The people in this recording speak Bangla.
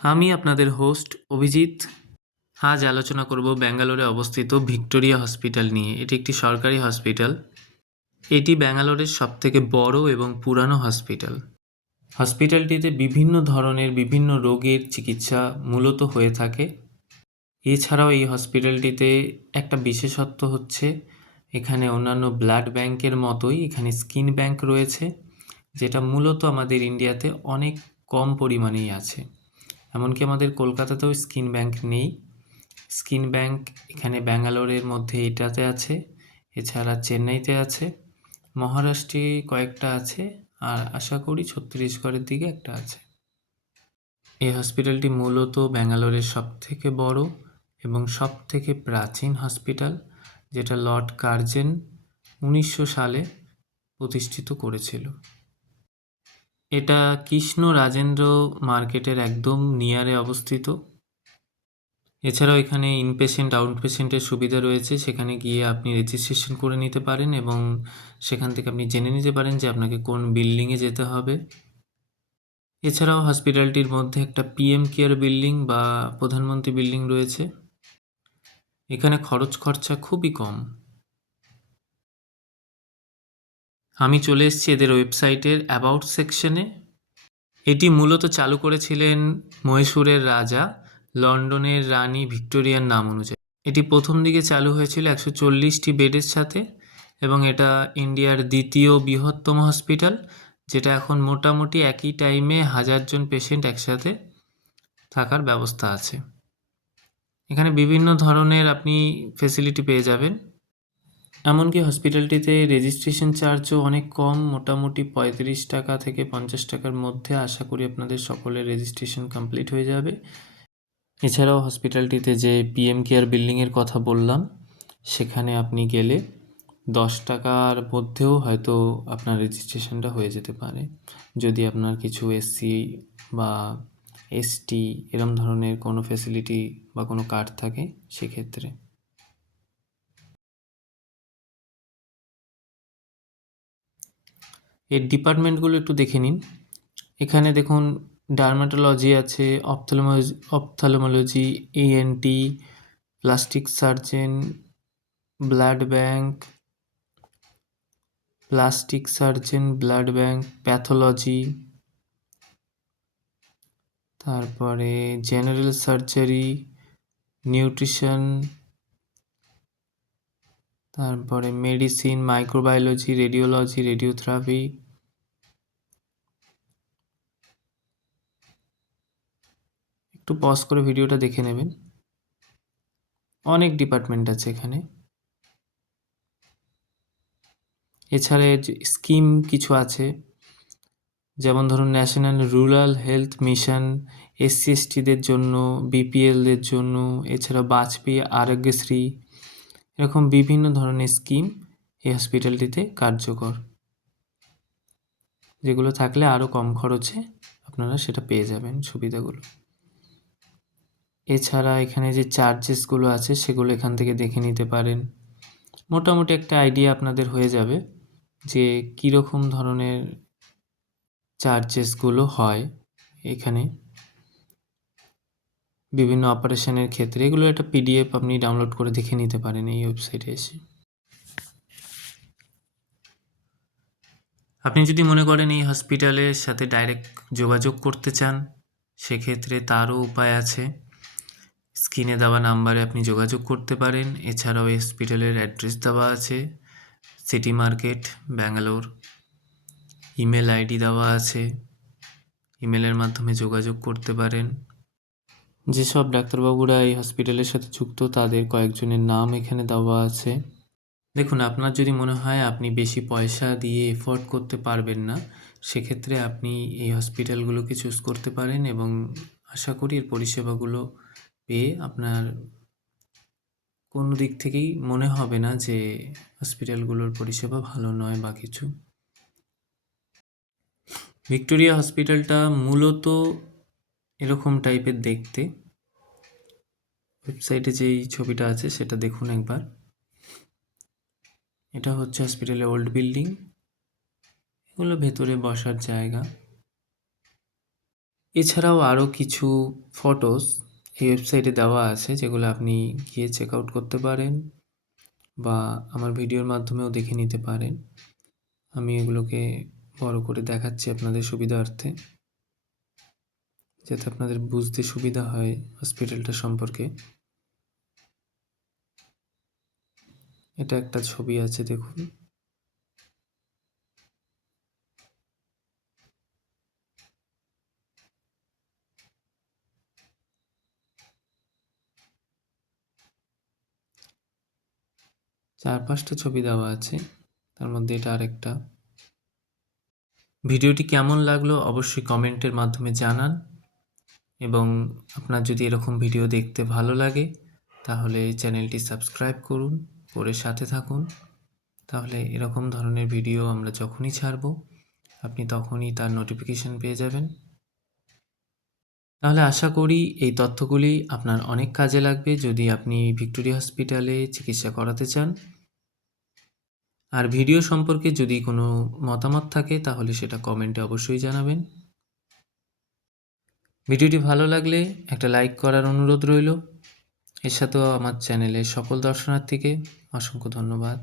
আমি আপনাদের হোস্ট অভিজিৎ। আজ আলোচনা করব ব্যাঙ্গালোরে অবস্থিত ভিক্টোরিয়া হসপিটাল নিয়ে। এটি একটি সরকারি হসপিটাল। এটি ব্যাঙ্গালোরের সবথেকে বড় এবং পুরানো হসপিটাল। হসপিটালটিতে বিভিন্ন ধরনের বিভিন্ন রোগের চিকিৎসা মূলত হয়ে থাকে। এছাড়াও এই হসপিটালটিতে একটা বিশেষত্ব হচ্ছে, এখানে অন্যান্য ব্লাড ব্যাংকের মতোই এখানে স্কিন ব্যাংক রয়েছে, যেটা মূলত আমাদের ইন্ডিয়াতে অনেক কম পরিমাণেই আছে। এমনকি আমাদের কলকাতাতেও স্কিন ব্যাংক নেই। স্কিন ব্যাংক এখানে ব্যাঙ্গালোরের মধ্যে এটাতে আছে, এছাড়া চেন্নাইতে আছে, মহারাষ্ট্রে কয়েকটা আছে, আর আশা করি ছত্তিশগড়ের দিকে একটা আছে। এই হসপিটালটি মূলত ব্যাঙ্গালোরের সবথেকে বড় এবং সবথেকে প্রাচীন হসপিটাল, যেটা লর্ড কার্জেন উনিশশো সালে প্রতিষ্ঠিত করেছিল। এটা কৃষ্ণ রাজেন্দ্র মার্কেটের একদম নিয়ারে অবস্থিত। এছাড়াও এখানে ইনপেশেন্ট আউটপেশেন্টের সুবিধা রয়েছে। সেখানে গিয়ে আপনি রেজিস্ট্রেশন করে নিতে পারেন এবং সেখান থেকে আপনি জেনে নিতে পারেন যে আপনাকে কোন বিল্ডিংয়ে যেতে হবে। এছাড়াও হসপিটালটির মধ্যে একটা পিএম কেয়ার বিল্ডিং বা প্রধানমন্ত্রী বিল্ডিং রয়েছে। এখানে খরচ খরচা খুবই কম। আমি চলে এসেছি এদের ওয়েবসাইটের অ্যাবাউট সেকশনে। এটি মূলত চালু করেছিলেন মহীশূরের রাজা, লন্ডনের রানী ভিক্টোরিয়ার নাম অনুযায়ী। এটি প্রথম দিকে চালু হয়েছিল একশো চল্লিশটি বেডের সাথে এবং এটা ইন্ডিয়ার দ্বিতীয় বৃহত্তম হসপিটাল, যেটা এখন মোটামুটি একই টাইমে হাজারজন পেশেন্ট একসাথে থাকার ব্যবস্থা আছে। এখানে বিভিন্ন ধরনের আপনি ফেসিলিটি পেয়ে যাবেন। এমনকি হসপিটালটিতে রেজিস্ট্রেশন চার্জও অনেক কম, মোটামুটি পঁয়ত্রিশ টাকা থেকে পঞ্চাশ টাকার মধ্যে আশা করি আপনাদের সকলের রেজিস্ট্রেশন কমপ্লিট হয়ে যাবে। এছাড়াও হসপিটালটিতে যে পিএম কেয়ার বিল্ডিংয়ের কথা বললাম, সেখানে আপনি গেলে দশ টাকার মধ্যেও হয়তো আপনার রেজিস্ট্রেশনটা হয়ে যেতে পারে। যদি আপনার কিছু এসসি বা এসটি এরম ধরনের কোনো ফেসিলিটি বা কোনো কার্ড থাকে, সেক্ষেত্রে। এর ডিপার্টমেন্টগুলো একটু দেখে নিন। এখানে দেখুন, ডার্মাটোলজি আছে ophthalmology ophthalmology ENT plastic surgeon, blood bank, plastic surgeon, blood bank, pathology, তারপরে জেনারেল সার্জারি, নিউট্রিশন তারপরে মেডিসিন মাইক্রোবায়োলজি রেডিওলজি রেডিওথেরাপি একটু পজ করে ভিডিওটা দেখে নেবেন। অনেক ডিপার্টমেন্ট আছে এখানে। এছাড়া স্কিম কিছু আছে, যেমন ধরুন national rural health mission SC এসটিদের জন্য বিপিএলদের জন্য, এছাড়া বাজপেয়ী, আরোগ্যশ্রী এরকম বিভিন্ন ধরনের স্কিম এই হসপিটালটিতে কার্যকর। যেগুলো থাকলে আরও কম খরচে আপনারা সেটা পেয়ে যাবেন সুবিধাগুলো। এছাড়া এখানে যে চার্জেসগুলো আছে সেগুলো এখান থেকে দেখে নিতে পারেন। মোটামুটি একটা আইডিয়া আপনাদের হয়ে যাবে যে কীরকম ধরনের চার্জেসগুলো হয় এখানে। বিভিন্ন অপারেশনের ক্ষেত্রে। এগুলো একটা পিডিএফ আপনি ডাউনলোড করে দেখে নিতে পারেন এই ওয়েবসাইটে এসে। আপনি যদি মনে করেন এই হসপিটালের সাথে ডাইরেক্ট যোগাযোগ করতে চান, সেক্ষেত্রে তারও উপায় আছে। স্ক্রিনে দেওয়া নাম্বারে আপনি যোগাযোগ করতে পারেন। এছাড়াও এই হসপিটালের অ্যাড্রেস দেওয়া আছে। City market Bangalore email ID দেওয়া আছে। ইমেলের মাধ্যমে যোগাযোগ করতে পারেন। যেসব ডাক্তারবাবুরা এই হসপিটালের সাথে যুক্ত, তাদের কয়েকজনের নাম এখানে দেওয়া আছে। দেখুন, আপনার যদি মনে হয় আপনি বেশি পয়সা দিয়ে এফোর্ড করতে পারবেন না, সেক্ষেত্রে আপনি এই হসপিটালগুলোকে চুজ করতে পারেন এবং আশা করি এর পরিষেবাগুলো পেয়ে আপনার কোনো দিক থেকেই মনে হবে না যে হসপিটালগুলোর পরিষেবা ভালো নয় বা কিছু। ভিক্টোরিয়া হসপিটালটা মূলত এরকম টাইপের দেখতে। ওয়েবসাইটে যেই ছবিটা আছে সেটা দেখুন একবার। এটা হচ্ছে হসপিটালের ওল্ড বিল্ডিং এগুলো ভেতরে বসার জায়গা। এছাড়াও আরও কিছু ফটোস এই ওয়েবসাইটে দেওয়া আছে যেগুলো আপনি গিয়ে চেক আউট করতে পারেন বা আমার ভিডিওর মাধ্যমেও দেখে নিতে পারেন। আমি এগুলোকে বড় করে দেখাচ্ছি আপনাদের সুবিধার্থে। যাতে আপনাদের বুঝতে সুবিধা হয় হসপিটালটা সম্পর্কে। এটা একটা ছবি আছে, দেখুন। চার পাঁচটা ছবি দেওয়া আছে, তার মধ্যে এটা আরেকটা। ভিডিওটি কেমন লাগল অবশ্যই কমেন্টের মাধ্যমে জানান। এবং আপনার যদি এরকম ভিডিও দেখতে ভালো লাগে, তাহলে চ্যানেলটি সাবস্ক্রাইব করুন, করে সাথে থাকুন। তাহলে এরকম ধরনের ভিডিও আমরা যখনই ছাড়ব, আপনি তখনই তার নোটিফিকেশন পেয়ে যাবেন। তাহলে আশা করি এই তথ্যগুলি আপনার অনেক কাজে লাগবে যদি আপনি ভিক্টোরিয়া হসপিটালে চিকিৎসা করাতে চান। আর ভিডিও সম্পর্কে যদি কোনো মতামত থাকে, তাহলে সেটা কমেন্টে অবশ্যই জানাবেন। ভিডিওটি ভালো লাগলে একটা লাইক করার অনুরোধ রইল। এর সাথেও আমার চ্যানেলের সকল দর্শনার্থীকে অসংখ্য ধন্যবাদ।